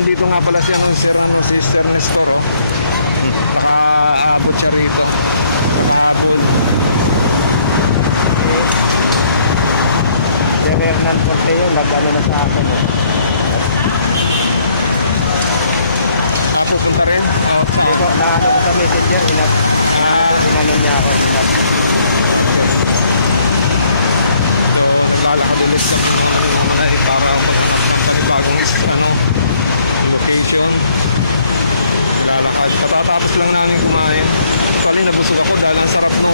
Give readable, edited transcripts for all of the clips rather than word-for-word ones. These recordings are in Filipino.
nandito nga pala siya ng Sir Nestor. Nakaabot siya rito. Nakaabot. Sir Hernan Porteo, nag-ano na sa akin. Pupunta rin? Hindi ko, naano ko sa messenger, inanon niya ako. Lalakad ulit sa para bagong location. Lalakad. Katatapos lang namin kumain. Actually, nabusog ako dahil ang sarap ng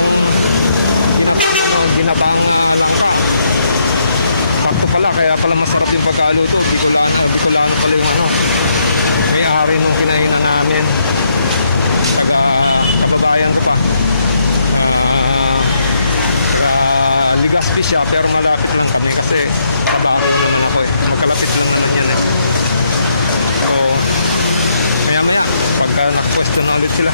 ginabang langka. Sakto pala, kaya pala masarap yung pagkaluto. Dito lang pala yung may-ari nung kinainan namin. Kababayan ko pa. Ligaspi siya, pero malapit lang kami kasi trabaho lang ako magkalapit lang yan So, maya pagka nakapwesto na ulit sila.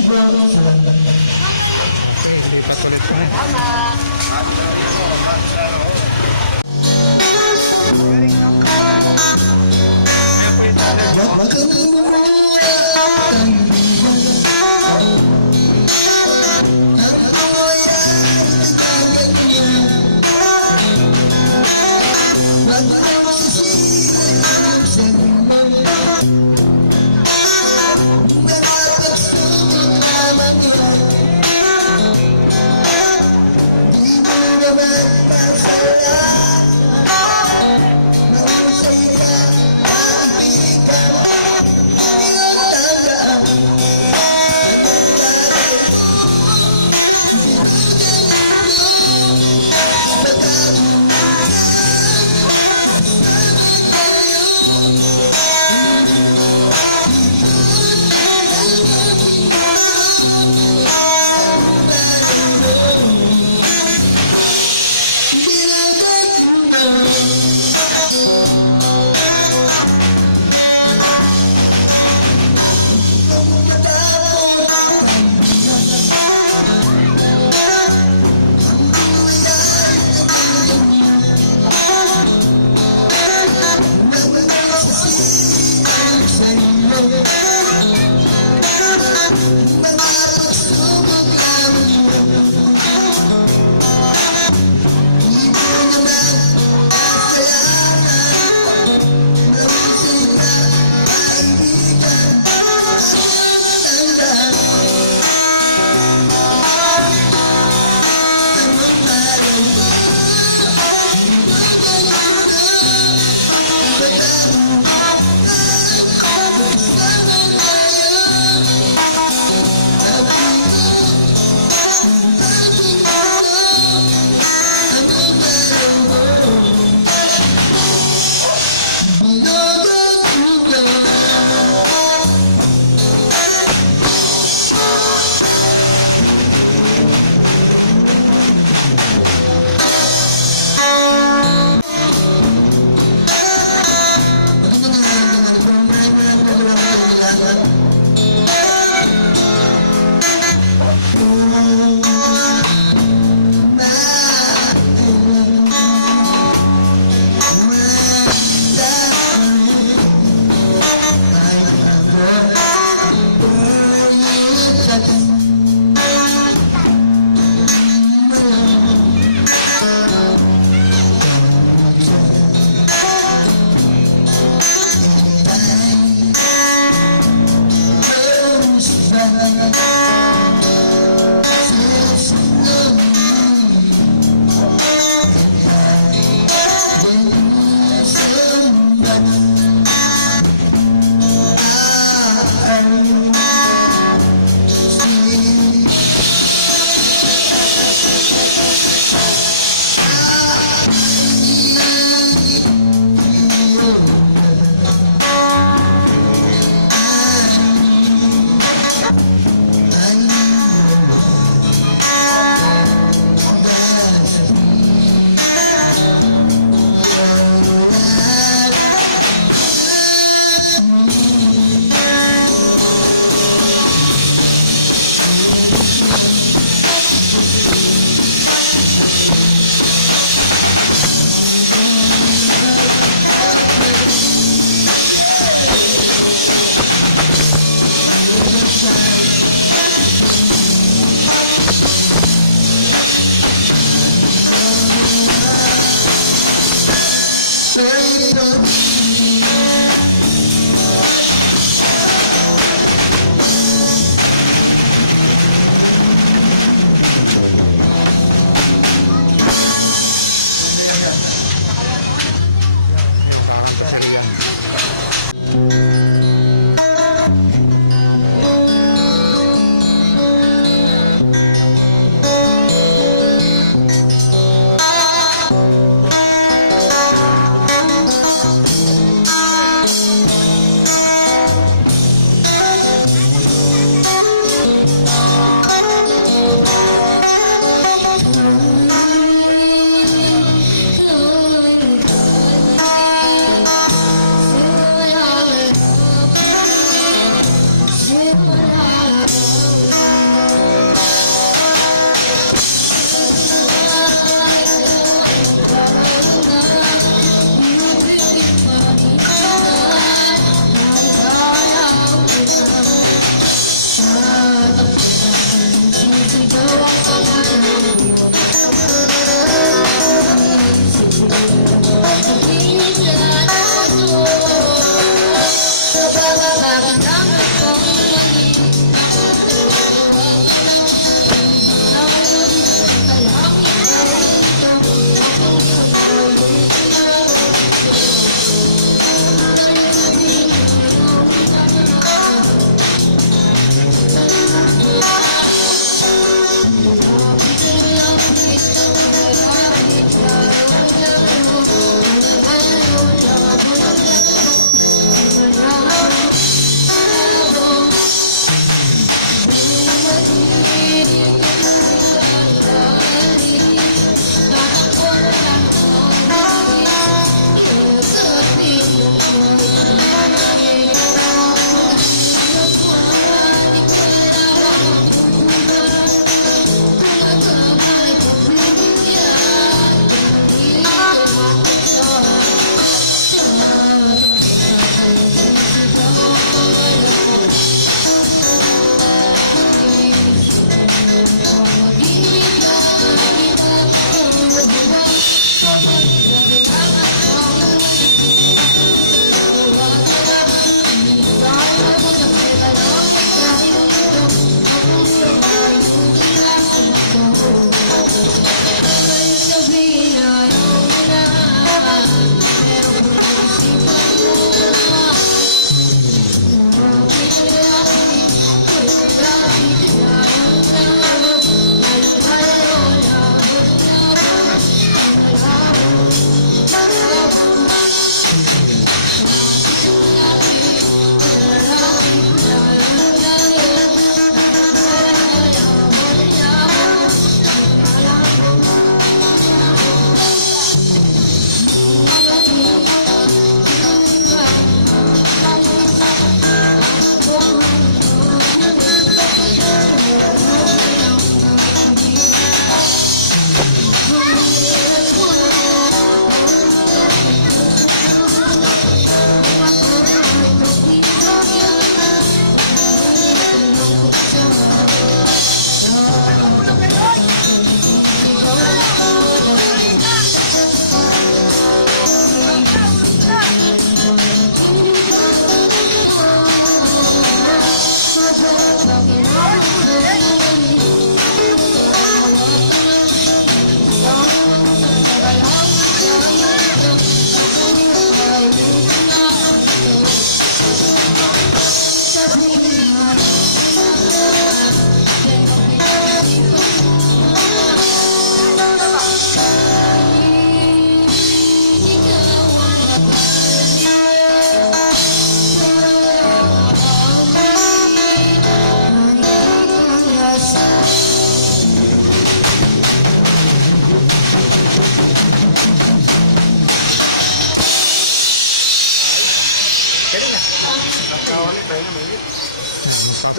Okay, lipat ulit ko.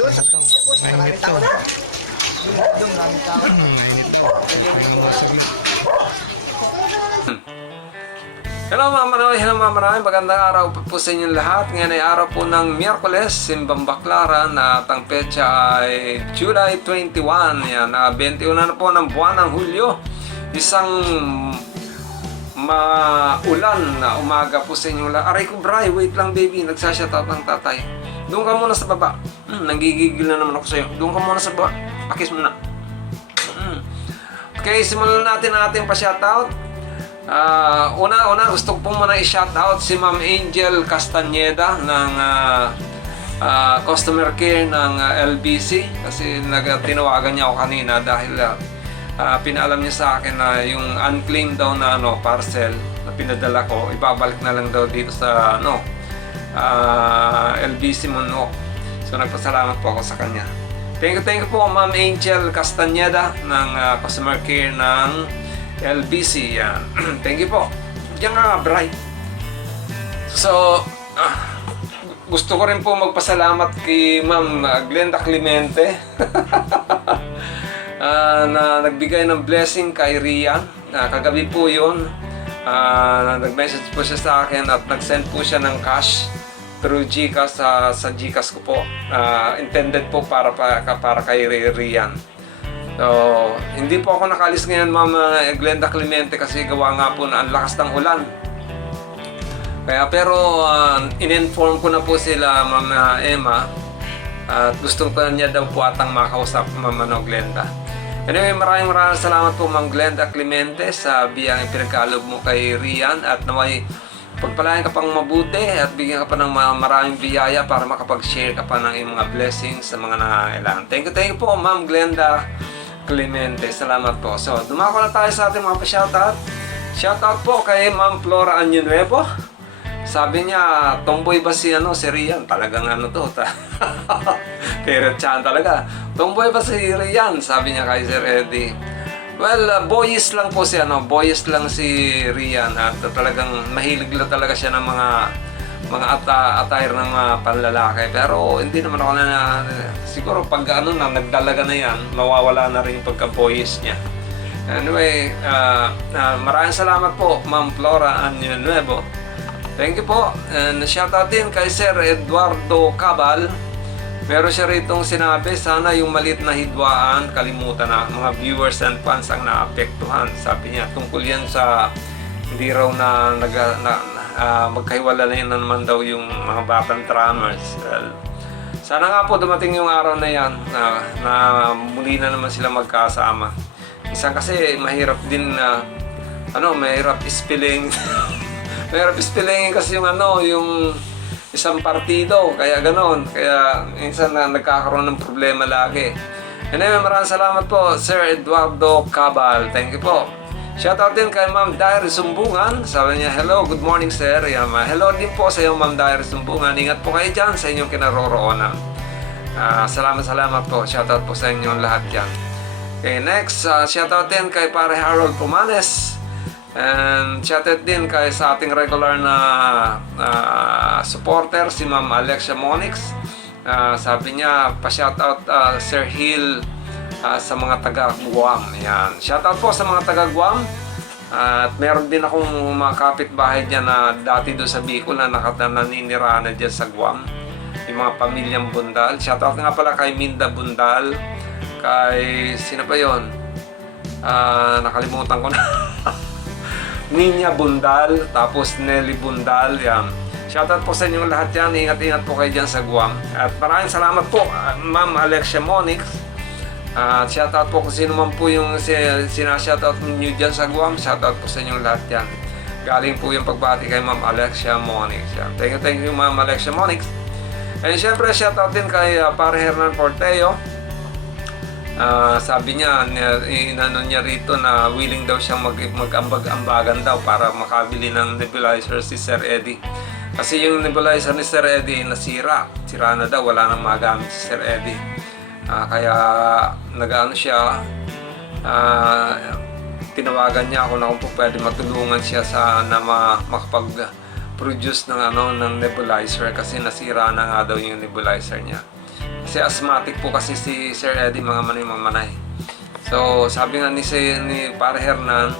Mainit to. Mainit daw. May mga saglit. Hello mga Manoy, hello mga Manoy, magandang araw po sa inyong lahat. Ngayon ay araw po ng Miyerkules, Simbang Baclaran, at ang petsa ay July 21, yan, 21 na po ng buwan ng Hulyo. Isang maulan na umaga po sa inyong lahat. Aray ko Bri, wait lang baby, nagsashoutout ng tatay. Doon ka muna sa baba. Nanggigigil na naman ako sa'yo. Doon ka muna sa baba, pakis muna. Okay, simulan natin ang ating pa-shoutout. Una gusto ko po muna i-shoutout si Ma'am Angel Castaneda ng customer care ng LBC kasi tinawagan niya ako kanina dahil pinaalam niya sa akin na yung unclaimed daw na parcel na pinadala ko, ibabalik na lang daw dito sa LBC Monok. So nagpasalamat po ako sa kanya. Thank you po Ma'am Angel Castaneda ng customer care ng LBC, yan. Thank you po. Diyan nga, Bri. So, gusto ko rin po magpasalamat kay Ma'am Glenda Clemente na nagbigay ng blessing kay Rian. Kagabi po yun. Nag-message po siya sa akin at nag-send po siya ng cash through Gcash sa Gcash ko po. Intended po para kay Rian. So, hindi po ako nakalis ngayon Ma'am Glenda Clemente kasi gawa nga po na ang lakas ng ulan. Pero in-inform ko na po sila Ma'am Emma at gusto ko niya daw po atang makausap Ma'am Glenda. Anyway, maraming salamat po Ma'am Glenda Clemente sa biyang ipinagkaloob mo kay Rian at naway pagpalain ka pang mabuti at bigyan ka pa ng maraming biyaya para makapag-share ka pa ng iyong mga blessings sa mga nangangailangan. Thank you po Ma'am Glenda Clemente, salamat po. So, dumako na tayo sa ating mga pa-shoutout. Shoutout po kay Ma'am Flora Añonuevo. Sabi niya, tomboy ba si Rian? Talagang Pero tiyan talaga. Tomboy ba si Rian? Sabi niya kay Sir Eddie. Well, boyish lang po boyish lang si Rian at talagang mahilig lang talaga siya ng mga attire ng mga panlalaki. Pero hindi naman ako siguro pag nagdalaga na yan, mawawala na rin yung pagka-boyish niya. Anyway, maraming salamat po Ma'am Flora Añonuevo. Thank you po. And shoutout din kay Sir Eduardo Cabal. Meron siya ritong sinabi, sana yung maliit na hidwaan kalimutan na mga viewers and fans ang naapektuhan. Sabi niya, tungkol yan sa hindi raw na magkahiwalay na naman daw yung mga batang drummers. Sana nga po dumating yung araw na yan na muli na naman sila magkasama. Isang kasi mahirap din mahirap spelling. Mahirap spelling kasi yung yung isang partido, kaya ganon. Kaya minsan nagkakaroon ng problema lagi. Anyway, maraming salamat po Sir Eduardo Cabal. Thank you po. Shoutout din kay Ma'am Diary Sumbungan. Sabi niya, hello, good morning sir. Hello din po sa iyo Ma'am Diary Sumbungan. Ingat po kayo dyan sa inyong kinaroroonan. Salamat po. Shoutout po sa inyong lahat dyan. Okay, next, shoutout din kay Pare Harold Pumanes. And shoutout din kay sa ating regular na supporter, si Ma'am Alexia Monix. Sabi niya, pa-shoutout Sir Hill sa mga taga-Guam. Yan. Shoutout po sa mga taga-Guam. At meron din akong mga kapitbahay dyan na dati doon sa Bicol na naninirahan na dyan sa Guam. Yung mga pamilyang Bundal. Shoutout nga pala kay Minda Bundal. Kay, sino pa yun? Nakalimutan ko na. Ninya Bundal, tapos Nelly Bundal. Yan. Shoutout po sa inyong lahat yan. Ingat-ingat po kayo dyan sa Guam. At maraming salamat po Ma'am Alexia Monix. Shoutout po kung sino man po yung sinashoutout nyo dyan sa Guam. Shoutout po sa inyong lahat yan. Galing po yung pagbati kay Ma'am Alexia Monix. Thank you Ma'am Alexia Monix. And syempre shoutout din kay Pare Hernan Porteo. Sabi niya, inano niya rito na willing daw siyang mag-ambag-ambagan daw para makabili ng nebulizer si Sir Eddie. Kasi yung nebulizer ni Sir Eddie nasira. Sira na daw, wala nang magamit si Sir Eddie. Kaya nag-ano siya, tinawagan niya ako na kung pwede matulungan siya na makapag-produce ng nebulizer kasi nasira na nga daw yung nebulizer niya. Kasi asthmatic po kasi si Sir Eddie, mga manay. So, sabi nga ni Pare Hernan,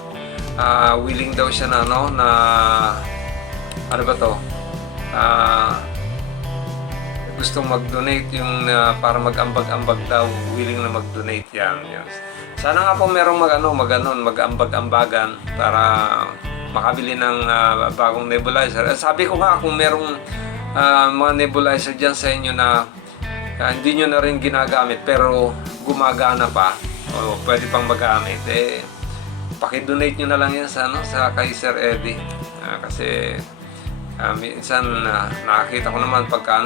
willing daw siya na, ano ba to? Gustong mag-donate yung para mag-ambag-ambag daw, willing na mag-donate yan. Yes. Sana nga po merong mag-ambag-ambagan para makabili ng bagong nebulizer. Sabi ko nga, kung merong mga nebulizer dyan sa inyo na hindi nyo na rin ginagamit pero gumagana pa o pwede pang magamit, pakidonate nyo na lang yan sa kay Sir Eddie. Kasi minsan nakakita ko naman pagka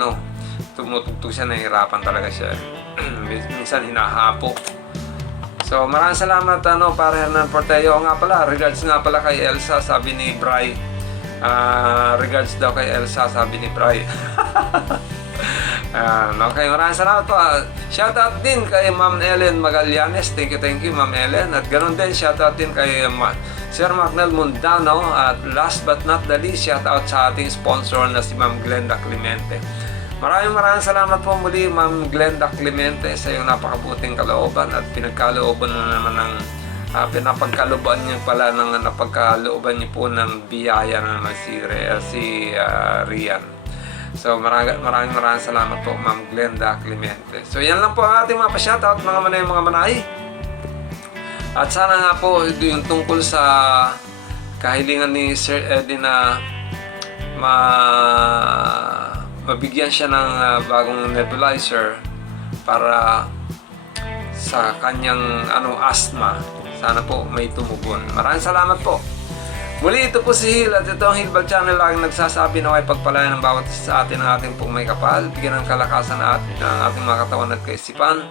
tumutugtog siya, nahihirapan talaga siya. Minsan hinahapo. So maraming salamat Pare Hernan Porteo. Nga pala, regards nga pala kay Elsa, sabi ni Bry. Regards daw kay Elsa, sabi ni Bry. Okay, maraming salamat po. Shoutout din kay Ma'am Ellen Magallanes. Thank you Ma'am Ellen. At ganoon din, shoutout din kay Sir Macnel Mundano. At last but not the least, shoutout sa ating sponsor na si Ma'am Glenda Clemente. Maraming salamat po muli Ma'am Glenda Clemente sa iyong napakabuting kalooban at pinagkalooban na naman ng pinapagkalooban niyo pala ng napagkalooban niyo po ng biyaya na naman si Rian. So maraming salamat po Ma'am Glenda Clemente. So yan lang po ang ating mga pa-shoutout mga manay. At sana nga po yung tungkol sa kahilingan ni Sir Eddie na mabigyan siya ng bagong nebulizer para sa kanyang asthma. Sana po may tumugon. Maraming salamat po. Muli, ito po si Hill at ito ang Hillbal Channel, laging nagsasabi na ay pagpalayan ng bawat sa atin ng ating pong may kapal, bigyan ng kalakasan ng ating mga katawan at kaisipan,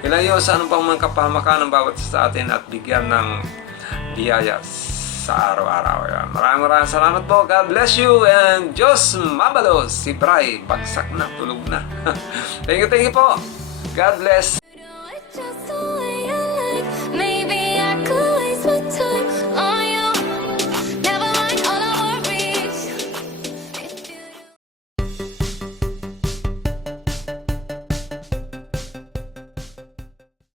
ilayo sa anong pang mga kapahamakan ng bawat sa atin at bigyan ng biyaya sa araw-araw. Maraming salamat po. God bless you and Diyos mabalos. Si Bray, bagsak na, tulog na. Thank you po. God bless.